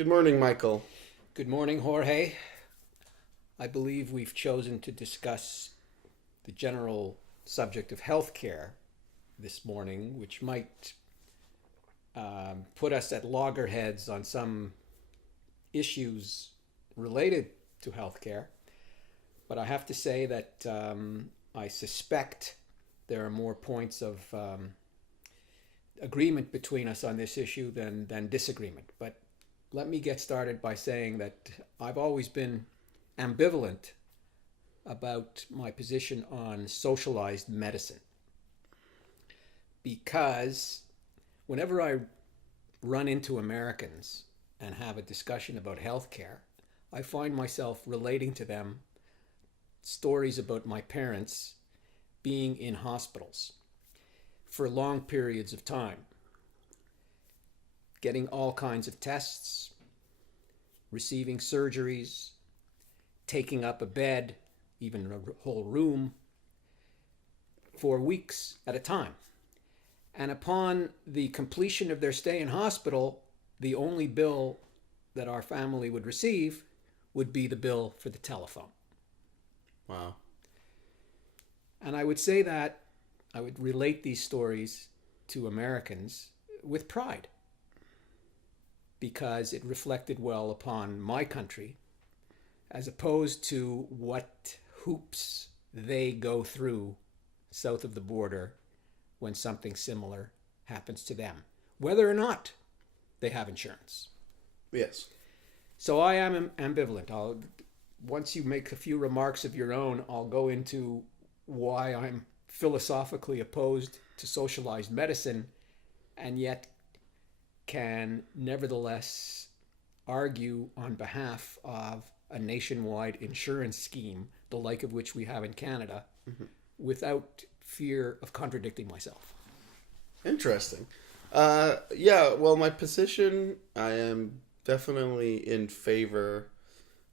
Good morning, Michael. Good morning, Jorge. I believe we've chosen to discuss the general subject of healthcare this morning, which might put us at loggerheads on some issues related to healthcare. But I have to say that I suspect there are more points of agreement between us on this issue than disagreement. But let me get started by saying that I've always been ambivalent about my position on socialized medicine because whenever I run into Americans and have a discussion about healthcare, I find myself relating to them stories about my parents being in hospitals for long periods of time, getting all kinds of tests, receiving surgeries, taking up a bed, even a whole room, for weeks at a time. And upon the completion of their stay in hospital, the only bill that our family would receive would be the bill for the telephone. Wow. And I would say that I would relate these stories to Americans with pride because it reflected well upon my country as opposed to what hoops they go through south of the border when something similar happens to them, whether or not they have insurance. Yes. So I am ambivalent. Once you make a few remarks of your own, I'll go into why I'm philosophically opposed to socialized medicine and yet can nevertheless argue on behalf of a nationwide insurance scheme, the like of which we have in Canada, without fear of contradicting myself. Interesting. Yeah, well, my position, I am definitely in favor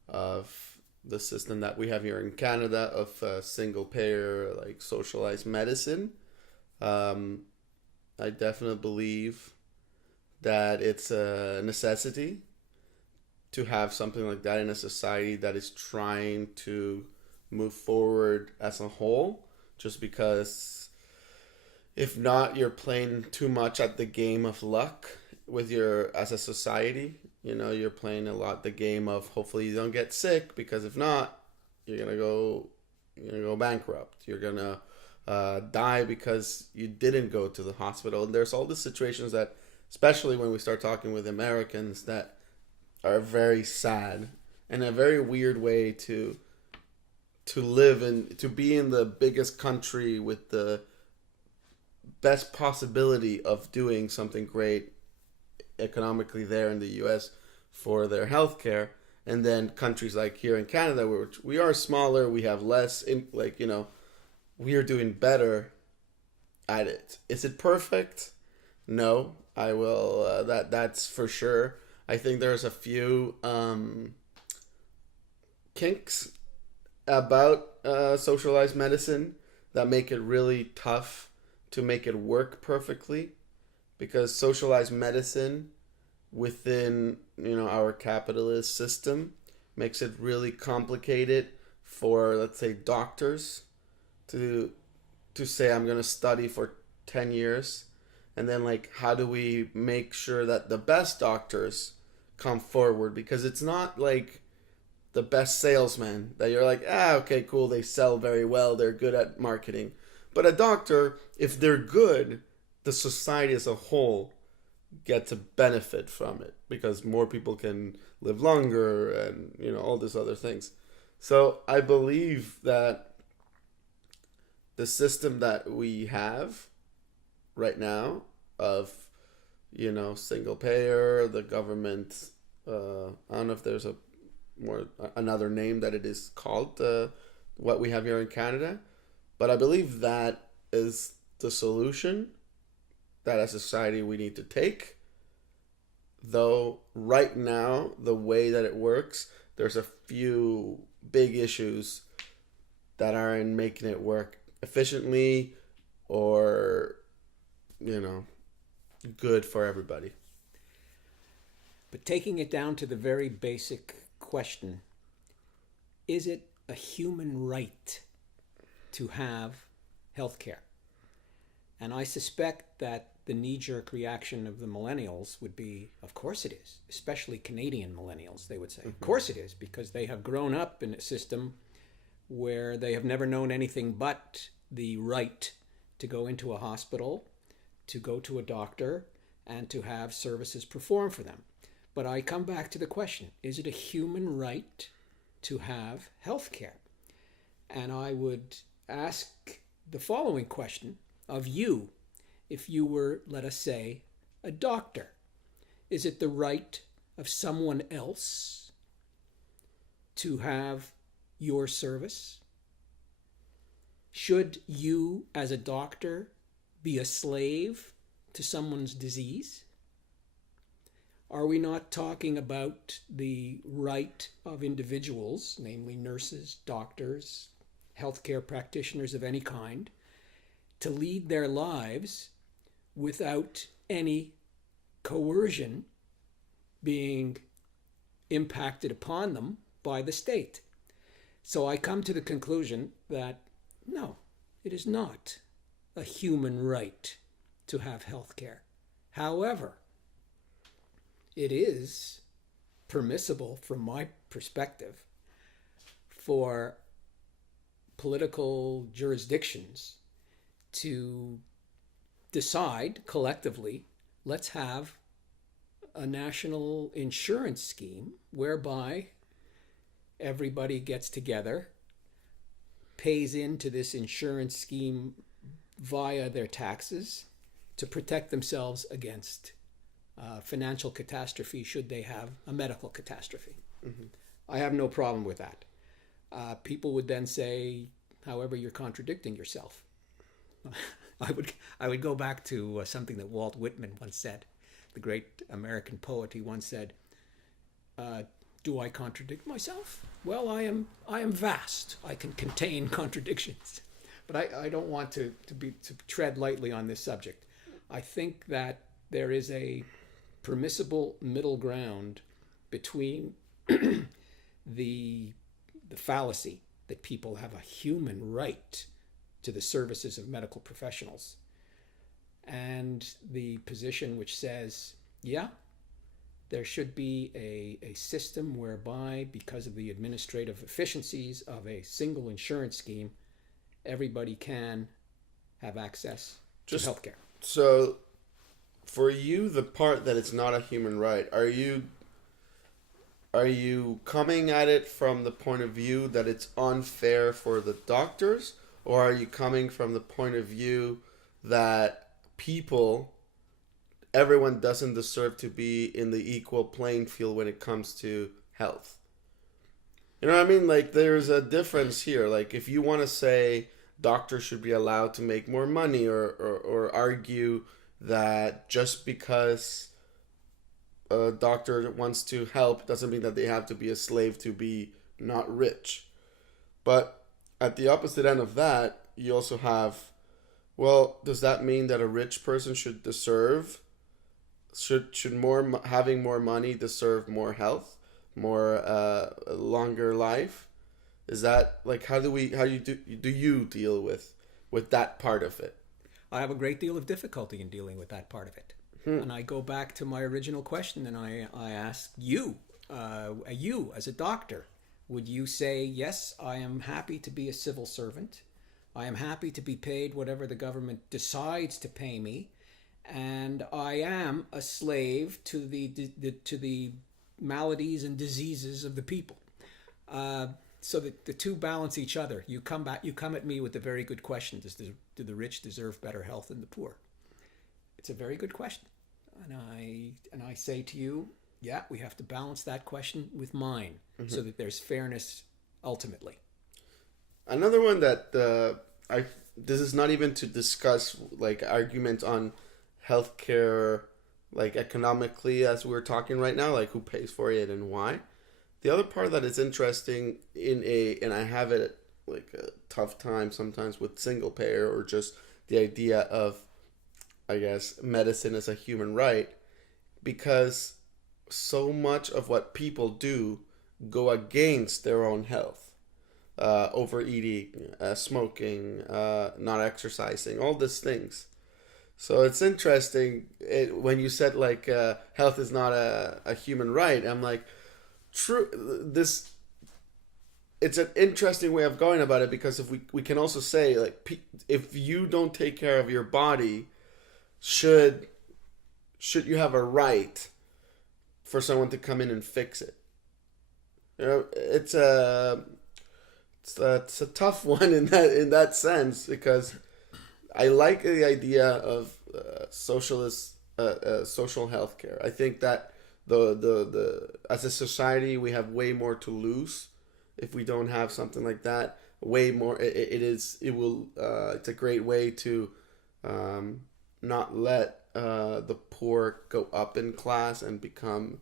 of the system that we have here in Canada of single payer, like socialized medicine. I definitely believe that it's a necessity to have something like that in a society that is trying to move forward as a whole, just because if not, you're playing too much at the game of luck with your as a society. You're playing a lot the game of hopefully you don't get sick, because if not, you're gonna go bankrupt. You're gonna die because you didn't go to the hospital. And there's all these situations that, especially when we start talking with Americans, that are very sad and a very weird way to live and to be in the biggest country with the best possibility of doing something great economically there in the US for their healthcare, and then countries like here in Canada, where we are smaller, we have less we are doing better at it. Is it perfect? No, I will that's for sure. I think there's a few kinks about socialized medicine that make it really tough to make it work perfectly, because socialized medicine within our capitalist system makes it really complicated for, let's say, doctors to say, I'm going to study for 10 years, and then, like, how do we make sure that the best doctors come forward? Because it's not like the best salesman that you're like, okay, cool, they sell very well, they're good at marketing. But a doctor, if they're good, the society as a whole gets a benefit from it, because more people can live longer and all these other things. So I believe that the system that we have right now of single payer, the government, I don't know if there's another name that it is called, what we have here in Canada, but I believe that is the solution that as a society we need to take. Though right now, the way that it works, there's a few big issues that aren't making it work efficiently or good for everybody. But taking it down to the very basic question, is it a human right to have health care? And I suspect that the knee-jerk reaction of the millennials would be, of course it is, especially Canadian millennials, they would say. Of course it is, because they have grown up in a system where they have never known anything but the right to go into a hospital, to go to a doctor, and to have services performed for them. But I come back to the question, is it a human right to have health care? And I would ask the following question of you, if you were, let us say, a doctor. Is it the right of someone else to have your service? Should you, as a doctor, be a slave to someone's disease? Are we not talking about the right of individuals, namely nurses, doctors, healthcare practitioners of any kind, to lead their lives without any coercion being impacted upon them by the state? So I come to the conclusion that no, it is not a human right to have health care. However, it is permissible, from my perspective, for political jurisdictions to decide collectively, let's have a national insurance scheme whereby everybody gets together, pays into this insurance scheme via their taxes to protect themselves against financial catastrophe should they have a medical catastrophe. Mm-hmm. I have no problem with that. People would then say, however, you're contradicting yourself. I would go back to something that Walt Whitman once said, the great American poet. He once said, do I contradict myself? Well, I am vast. I can contain contradictions. But I don't want to tread lightly on this subject. I think that there is a permissible middle ground between the fallacy that people have a human right to the services of medical professionals and the position which says, yeah, there should be a system whereby, because of the administrative efficiencies of a single insurance scheme, everybody can have access to healthcare. So, for you, the part that it's not a human right, are you coming at it from the point of view that it's unfair for the doctors, or are you coming from the point of view that everyone doesn't deserve to be in the equal playing field when it comes to health? You know what I mean? Like, there's a difference here. Like, if you want to say doctors should be allowed to make more money, or argue that just because a doctor wants to help doesn't mean that they have to be a slave to be not rich. But at the opposite end of that, you also have, well, does that mean that a rich person should having more money deserve more health, more longer life? Is that, like, how do you deal with that part of it? I have a great deal of difficulty in dealing with that part of it. And I go back to my original question, and I ask you as a doctor, would you say, yes, I am happy to be a civil servant. I am happy to be paid whatever the government decides to pay me, and I am a slave to the maladies and diseases of the people. So that the two balance each other. You come at me with a very good question. Do the rich deserve better health than the poor? It's a very good question. And I say to you, yeah, we have to balance that question with mine, mm-hmm. so that there's fairness ultimately. Another one that this is not even to discuss like argument on healthcare, like economically, as we're talking right now, like who pays for it and why. The other part that is interesting and I have it like a tough time sometimes with single payer, or just the idea of, I guess, medicine as a human right, because so much of what people do go against their own health. Overeating, smoking, not exercising, all these things. So it's interesting when you said like health is not a human right. I'm like, true. This it's an interesting way of going about it, because if we can also say like if you don't take care of your body, should you have a right for someone to come in and fix it? You know, it's a tough one in that sense, because I like the idea of social healthcare. I think that the as a society we have way more to lose if we don't have something like that. Way more. It's a great way to not let the poor go up in class and become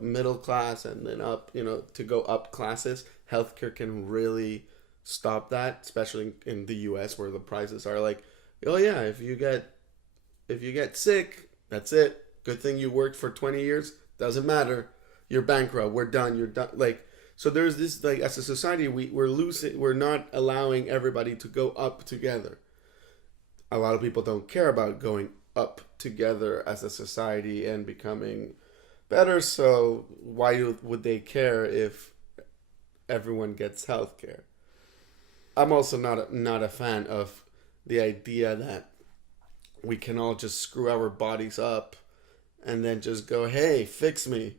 middle class, and then up, to go up classes. Healthcare can really stop that, especially in the US, where the prices are like, oh yeah, if you get sick, that's it. Good thing you worked for 20 years. Doesn't matter. You're bankrupt. We're done. You're done. Like, so there's this, like, as a society, we're not allowing everybody to go up together. A lot of people don't care about going up together as a society and becoming better. So why would they care if everyone gets health care? I'm also not a fan of the idea that we can all just screw our bodies up and then just go, hey, fix me.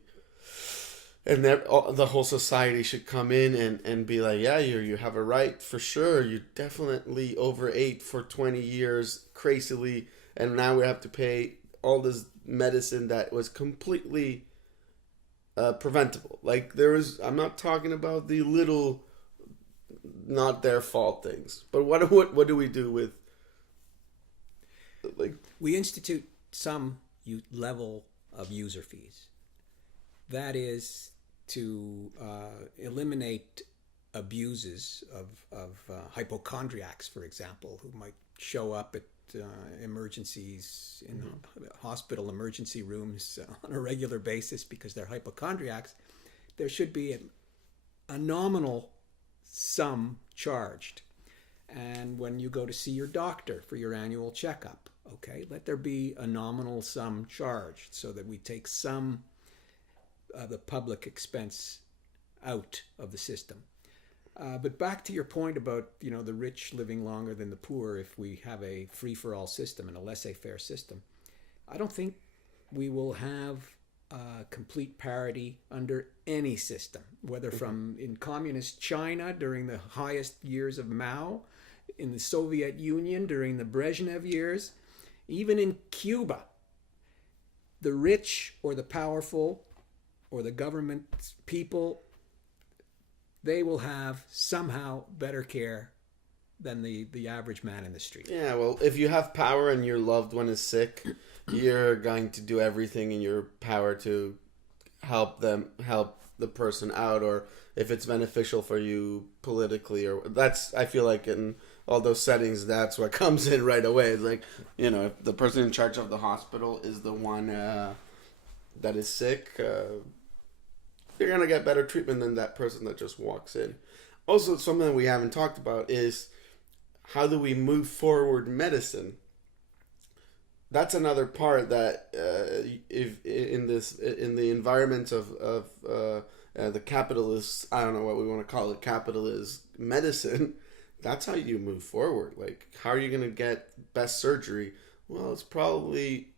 And the whole society should come in and be like, yeah, you have a right for sure. You definitely overate for 20 years crazily, and now we have to pay all this medicine that was completely preventable. Like, I'm not talking about the little, not their fault things, but what do we do with, like, we institute some level of user fees. That is to eliminate abuses of hypochondriacs, for example, who might show up at emergencies in hospital emergency rooms on a regular basis because they're hypochondriacs. There should be a nominal sum charged. And when you go to see your doctor for your annual checkup, okay, let there be a nominal sum charged so that we take some of the public expense out of the system. But back to your point about, the rich living longer than the poor if we have a free-for-all system and a laissez-faire system. I don't think we will have complete parity under any system, whether from in communist China during the highest years of Mao, in the Soviet Union during the Brezhnev years, even in Cuba. The rich or the powerful or the government people, they will have somehow better care than the average man in the street. Yeah, well, if you have power and your loved one is sick, you're going to do everything in your power to help the person out, or if it's beneficial for you politically, or I feel like in all those settings, that's what comes in right away. It's like, if the person in charge of the hospital is the one that is sick, you're going to get better treatment than that person that just walks in. Also, something we haven't talked about is how do we move forward medicine? That's another part that if in the environment of the capitalist, I don't know what we want to call it, capitalist medicine, that's how you move forward. Like, how are you going to get best surgery? Well, it's probably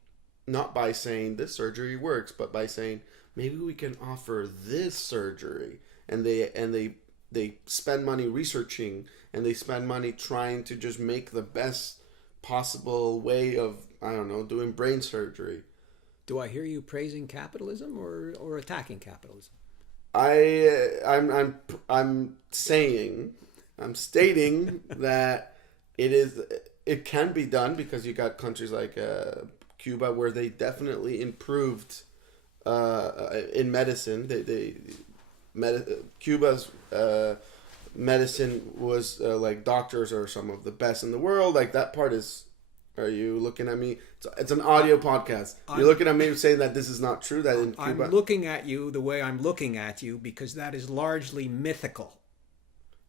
not by saying this surgery works, but by saying maybe we can offer this surgery. And they spend money researching, and they spend money trying to just make the best possible way of, I don't know, doing brain surgery. Do I hear you praising capitalism or attacking capitalism? I'm stating that it can be done, because you got countries like Cuba where they definitely improved in medicine. Cuba's medicine was like doctors are some of the best in the world. Like, that part is Are you looking at me? It's an audio podcast. You're looking at me saying that this is not true, that in Cuba... I'm looking at you the way I'm looking at you because that is largely mythical.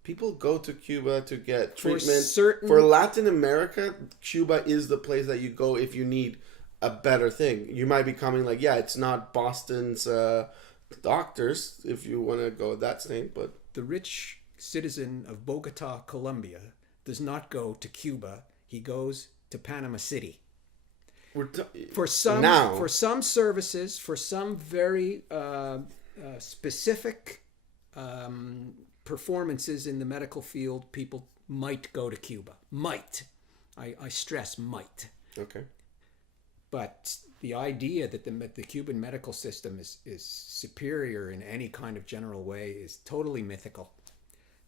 People go to Cuba to get treatment. certain... For Latin America, Cuba is the place that you go if you need a better thing. You might be coming like, yeah, it's not Boston's doctors, if you want to go that state, but... The rich citizen of Bogota, Colombia, does not go to Cuba. He goes to Panama City. For some services, for some very specific performances in the medical field, people might go to Cuba. Might. I stress might. Okay. But the idea that the Cuban medical system is superior in any kind of general way is totally mythical.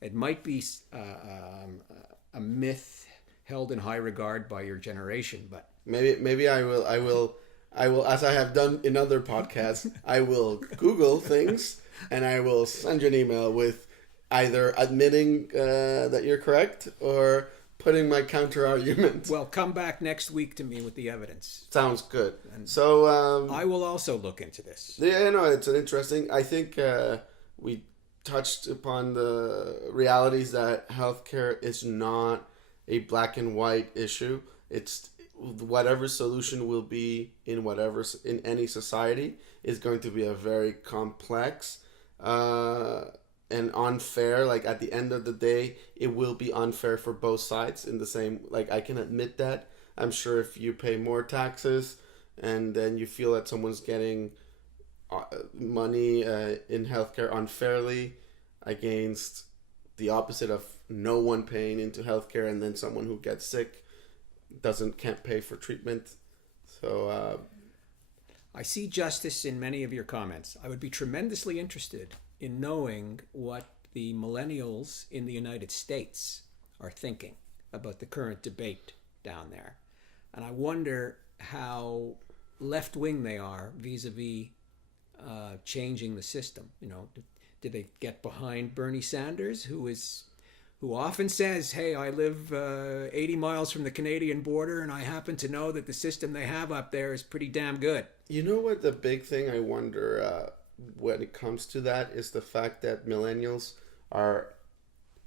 It might be a myth held in high regard by your generation, but maybe I will, as I have done in other podcasts, I will Google things and I will send you an email with either admitting that you're correct or putting my counter argument. Well, come back next week to me with the evidence. Sounds good. And so I will also look into this. Yeah, no, it's an interesting. I think we touched upon the realities that healthcare is not a black and white issue. It's whatever solution will be in any society is going to be a very complex and unfair. Like at the end of the day, it will be unfair for both sides in the same, like I can admit that. I'm sure if you pay more taxes and then you feel that someone's getting money in healthcare unfairly against the opposite of no one paying into healthcare, and then someone who gets sick can't pay for treatment. So I see justice in many of your comments. I would be tremendously interested in knowing what the millennials in the United States are thinking about the current debate down there. And I wonder how left-wing they are vis-a-vis changing the system. You know, did they get behind Bernie Sanders, who often says, hey, I live 80 miles from the Canadian border and I happen to know that the system they have up there is pretty damn good. You know what the big thing I wonder when it comes to that is the fact that millennials are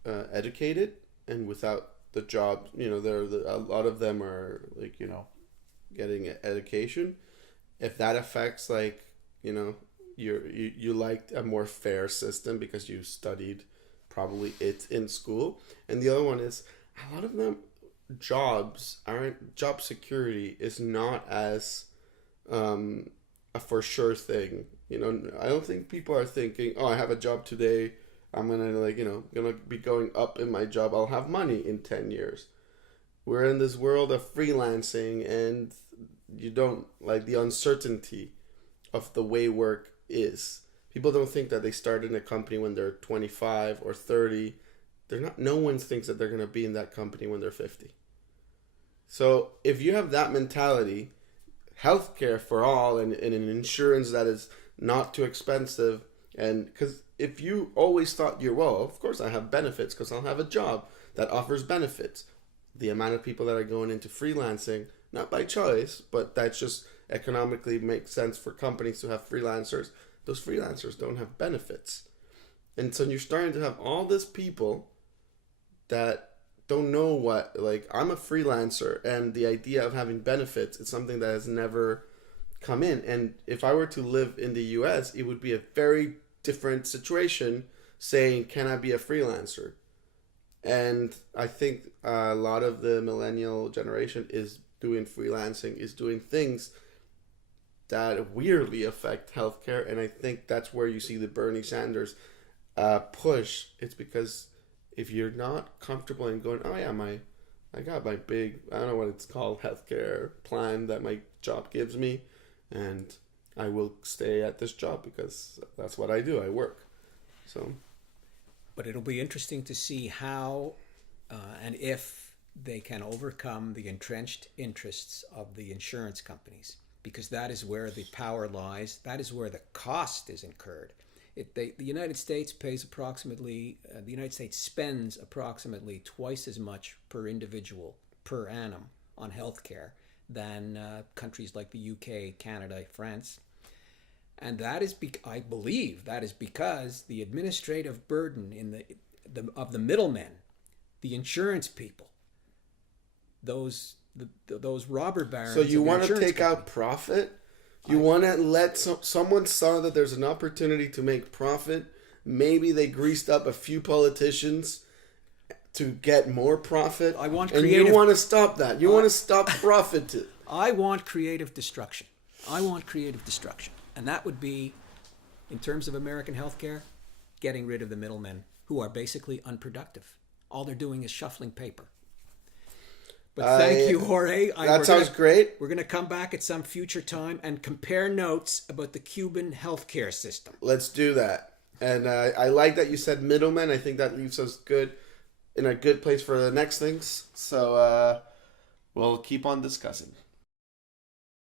educated and without the job. You know, a lot of them are like, you know, getting education. If that affects, like, you know, you liked a more fair system because you studied probably it in school. And the other one is a lot of them job security is not as a for sure thing. You know, I don't think people are thinking, oh, I have a job today, I'm gonna be going up in my job, I'll have money in 10 years. We're in this world of freelancing, and you don't like the uncertainty of the way work is. People don't think that they start in a company when they're 25 or 30. No one thinks that they're going to be in that company when they're 50. So if you have that mentality, healthcare for all and an insurance that is not too expensive, and because if you always thought of course I have benefits because I'll have a job that offers benefits. The amount of people that are going into freelancing, not by choice, but that's just economically makes sense for companies to have freelancers. Those freelancers don't have benefits. And so you're starting to have all these people that don't know what, like, I'm a freelancer, and the idea of having benefits is something that has never come in. And if I were to live in the US, it would be a very different situation saying, can I be a freelancer? And I think a lot of the millennial generation is doing freelancing, is doing things that weirdly affect healthcare. And I think that's where you see the Bernie Sanders push. It's because if you're not comfortable in going, oh yeah, I got my big, I don't know what it's called, healthcare plan that my job gives me, and I will stay at this job because that's what I do. I work. So, but it'll be interesting to see how and if they can overcome the entrenched interests of the insurance companies, because that is where the power lies. That is where the cost is incurred. The United States spends approximately twice as much per individual per annum on healthcare than countries like the UK, Canada, France. And that is, I believe, that is because the administrative burden of the middlemen, the insurance people, those robber barons. So you want to take out profit? You want to let someone saw that there's an opportunity to make profit. Maybe they greased up a few politicians to get more profit. And you want to stop that. You want to stop profit. I want creative destruction. And that would be, in terms of American healthcare, getting rid of the middlemen who are basically unproductive. All they're doing is shuffling paper. But thank you, Jorge. That sounds great. We're going to come back at some future time and compare notes about the Cuban healthcare system. Let's do that. And I like that you said middlemen. I think that leaves us in a good place for the next things. So we'll keep on discussing.